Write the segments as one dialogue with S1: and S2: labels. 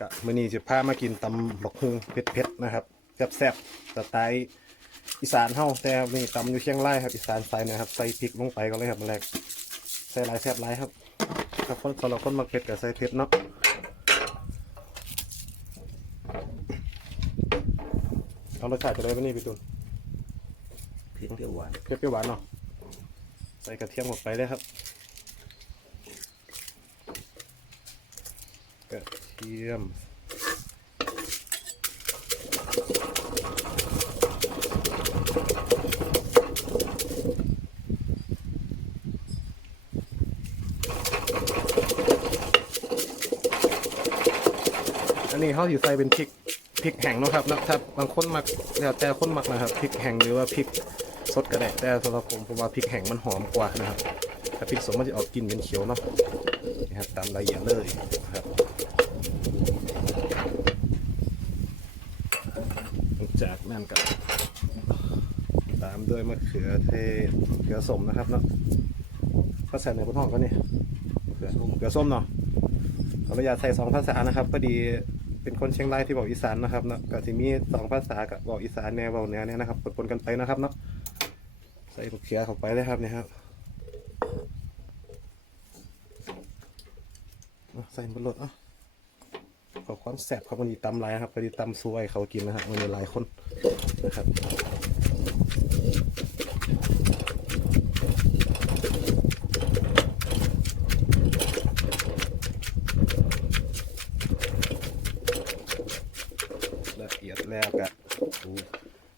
S1: กะมื้อนี้จะพามากินตำบักฮุงเผ็ดๆนะครับแซ่บๆสไตล์อีสานเฮาแต่นี่ตำอยู่เชียงรายครับอีสานสไตล์นะครับใส่พริกลงไปก็เลยครับมื้อแรกใส่หลายแซ่บหลายครับถ้าคนสำหรับคนมักเผ็ดก็ใส่เผ็ดเนาะเอารสชาติจะได้ปะนี่พี่ตุน
S2: เผ็ดเปรี้ยวหวาน
S1: เปรี้ยวๆหวานเนาะใส่กระเทียมลงไปเลยครับกระเทียม อันนี้เขาสิใส่เป็นพริกพริกแห้งนะครับแล้วถ้าบางคนมักแล้วแต่คนมักนะครับพริกแห้งหรือว่าพริกสดก็ได้แต่สำหรับผมผมว่าพริกแห้งมันหอมกว่านะครับถ้าพริกสดมันจะออกกลิ่นเป็นเขียวเนาะนี่ครับตามรายละเอียดเลยนะครับ จากนั้นก็ตามด้วยมะเขือเทศมะเขือส้มนะครับเนาะก็ใส่ในบนห้องก็นี่มะเขือส้มเขือส้มเนาะขออนุญาตใส่สองภาษานะครับพอดีเป็นคนเชียงรายที่บอกอีสานนะครับเนาะก็จะมีสองภาษากับบอกอีสานแนวบอกเหนือเนี่ยนะครับปนๆกันไปนะครับเนาะใส่มะเขือเข้าไปเลยครับเนี่ยครับใส่บนรถอะ ขอความแซ่บครับวันนี้ตำหลายครับพอดีตำซวยเขากินนะครับวันนี้หลายคนนะครับละเอียดแล้วกะดู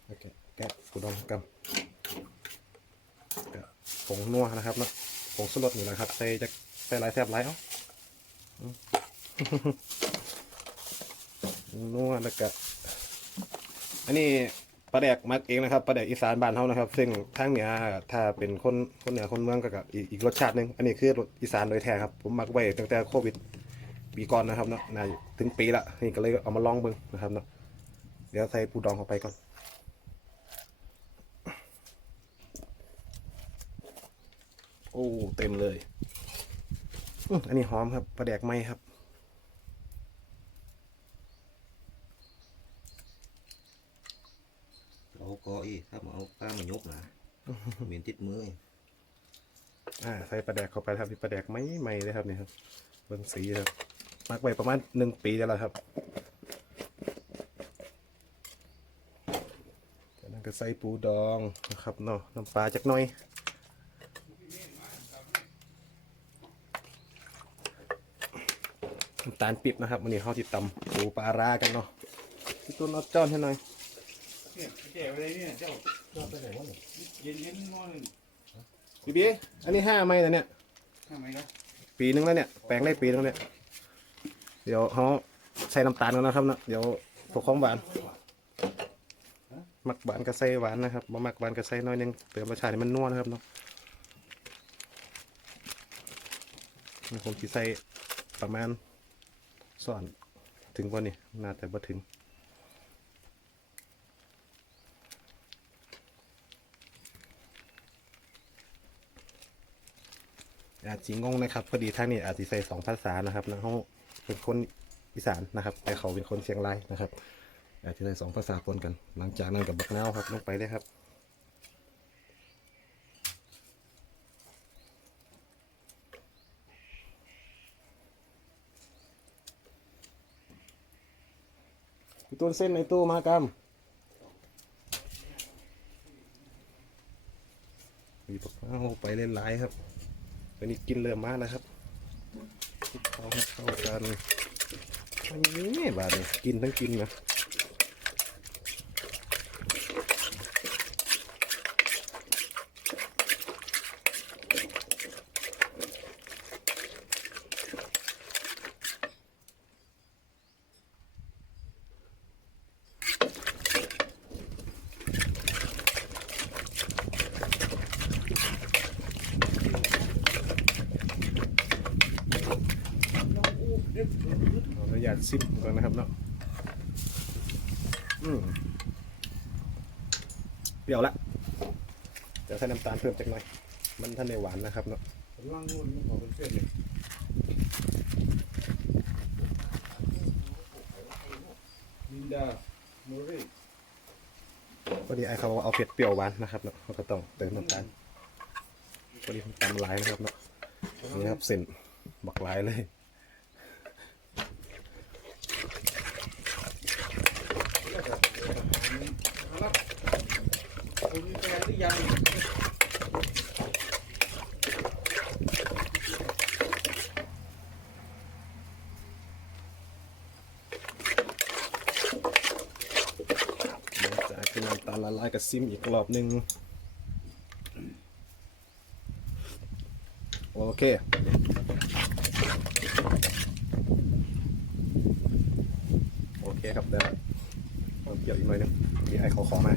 S1: โอเคแกะกูดองกำกะผงนัวนะครับเนาะผงสลดอยู่นะครับใส่จะใส่ลายแซ่บหลายเอ้า นัวแล้วก็อันนี้ปลาแดกมักเองนะครับปลาแดกอีสานบ้านเฮานะครับ ซึ่งทางเหนือถ้าเป็นคนคนเหนือคนเมืองก็กับอีกอีกรสชาติหนึ่งอันนี้คือรสอีสานโดยแท้ครับ ผมมักไว้ตั้งแต่โควิดปีก่อนนะครับเนาะนาถึงปีละนี่ก็เลยเอามาลองเบิ่งนะครับเนาะเดี๋ยวใส่ปูดองเข้าไปก่อนโอ้เต็มเลยอันนี้หอมครับปลาแดกไหมครับ
S2: เอาก็อีถ้ามาเอาป้ามายกนะเหม็นติดมือ
S1: อ่าใส่ปลาแดกเข้าไปครับมีปลาแดกไม่ไม่เลยครับเนี่ยครับเบิ่งสีครับมักไว้ประมาณหนึ่งปีแล้วล่ะครับจากนั้นก็ใส่ปูดองนะครับเนาะน้ำปลาจักหน่อยน้ำตาลปิบนะครับวันนี้เขาติดตำปูปลาร้ากันเนาะพี่ตุ้นเอาจ้อนให้หน่อย
S3: เนี่ยแก่ไปเลยเนี่ยเจ้าเจ้าไปไหนวะเนี่ยเย็นเย็นๆนอน
S1: พี่บีอันนี้ห้าไม้แล้วเนี่ย
S3: ทำไมนะ
S1: ปีนึงแล้วเนี่ย แปลงได้ปีนึงแล้วเนี่ย เดี๋ยวเขาใส่น้ำตาลกันนะครับเนาะเดี๋ยวพวกของหวาน มักหวานกับใส่หวานนะครับบ่มักหวานกับใส่น้อยหนึงเติมรสชาติให้มันนัวนะครับเนาะมันคงสิใส่ประมาณส่วนถึงบ่นี่น่าจะบ่ถึง อาจสิงงนะครับพอดีทางนี้อาจสิใส่สองภาษานะครับนะเขาเป็นคนอีสานนะครับ แต่เขาเป็นคนเชียงรายนะครับ อาจจะใส่สองภาษาปนกัน หลังจากนั้นกับบักเนาครับลงไปเลยครับพี่ต้นเส้นในตู้มากรรมมีบักนาไปเล่นไลครับ วันนี้กินเริ่มมากแล้วครับเข้าเข้ากันอันนี้บาดเลยกินทั้งกินนะ ญาตซิมก่อนนะครับเนาะอืมเปรี้ยวละเดี๋ยวใส่น้ำตาลเพิ่มจักหน่อย มันท่านในหวานนะครับเนาะ
S3: ผมล่างนู่นมันบอกเป็นเส้นเลยจ้ามูรี่
S1: พอดีไอ้เขาบอกว่าเอาเผ็ดเปรี้ยวหวานนะครับเนาะเขาก็ต้องเติมน้ำตาลพอดีผมตำลายนะครับเนาะนี่ครับเส้นบักลายเลย
S3: คุณมีแฟนหรือยัง
S1: จะขึ้นน้ำตาลละลายกับซิมอีกรอบหนึ่งโอเคโอเคครับเดี๋ยวเอาเกี่ยวอีกหน่อยหนึงมีไอ้ขาขอมา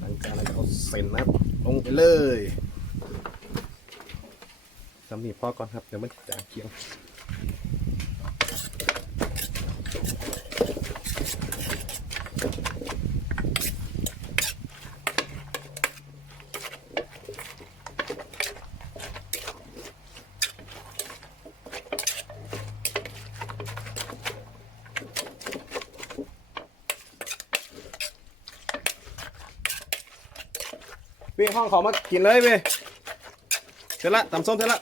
S1: หลังจาก เป็นนะครับ ลงไปเลยสำนีพ่อก่อนครับ เดี๋ยวมันจะจางเคียง วิ่งห้องเขามากินเลยเว้ยเสร็จละตำส้มเสร็จละ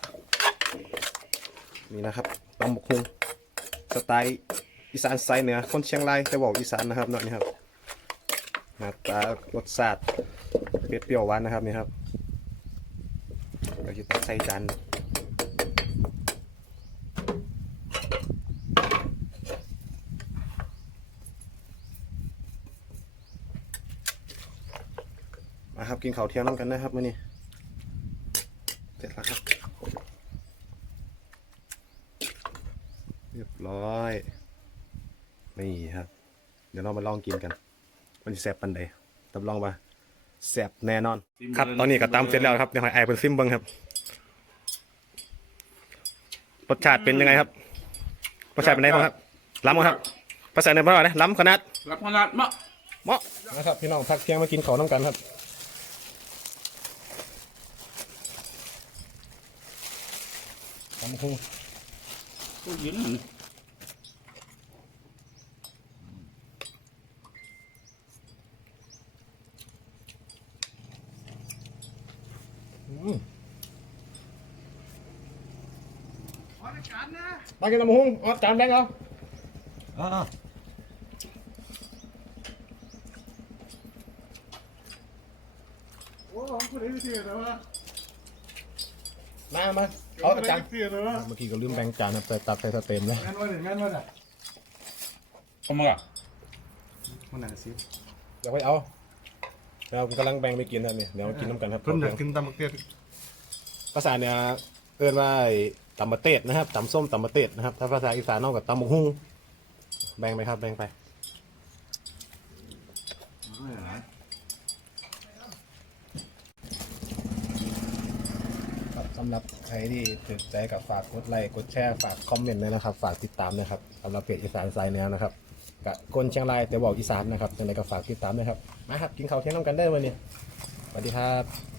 S1: นี่นะครับตำบกฮุงสไตล์อีสานไซเหนือคนเชียงรายแต่บอกอีสานนะครับเนาะนี่ครับหน้าตารสชาติเปรี้ยวหวานนะครับนี่ครับก็จะใส่จาน มาครับ กินข้าวเที่ยงน้ำกันนะครับมื้อนี้เสร็จแล้วครับ เรียบร้อย นี่ครับ เดี๋ยวเรามาลองกินกันมันจะแซ่บปันใดรับรองว่าแซ่บแน่นอน ครับ ตอนนี้ก็ตามเสร็จแล้วครับเดี๋ยวให้ไอเป็นซิมเบิ้งครับ รสชาติเป็นยังไงครับ รสชาติเป็นไงบ้างครับ ล้ำบ่ครับ ภาษาเหนือว่าไงล้ำขนาด
S3: รับขนาดมะ
S1: เหมาะนะครับพี่น้องพักเที่ยงมากินข้าวน้ำกันครับ ตำคง
S3: ผู้หญิง
S1: มากินตำคงเอาจา นแบงค์เอา
S2: อ่า
S3: โอ้ของคุณเองเสียแต่ว่า
S1: มามาเอาจาน
S3: เสียแต่ว่า
S1: เมื่อกี้ก็ลืมแบงค์จานครับไปตักใส่สเต็มเลย
S3: งานวันไหนงานวันไหนเอามาอะ
S1: มันหนาซิเดี๋ยวไปเอาเดี๋ยวผมกำลังแบ่งไปกินครับเนี่ยเดี๋ยวกินน้ำกันครับ
S3: เพิ่นอยากกินตำบักเก็ต
S1: ภาษาเนี่ยเอิ้นว่าไอ้ตำมะเต็ดนะครับตำส้มตำมะเต็ดนะครับถ้าภาษาอีสานนอกกับตำบกหุ่งแบ่งไปครับแบ่งไป ครับ สำหรับใครที่สนใจกับฝากกดไลค์กดแชร์ฝากคอมเมนต์เลยนะครับ ฝากติดตามนะครับสำหรับเพจอีสานสายแนวนะครับกับคนเชียงรายแต่บอกอีสานนะครับยังไงก็ฝากติดตามด้วยครับมาครับกินข้าวเที่ยงน้ำกันได้วันนี้สวัสดีครับ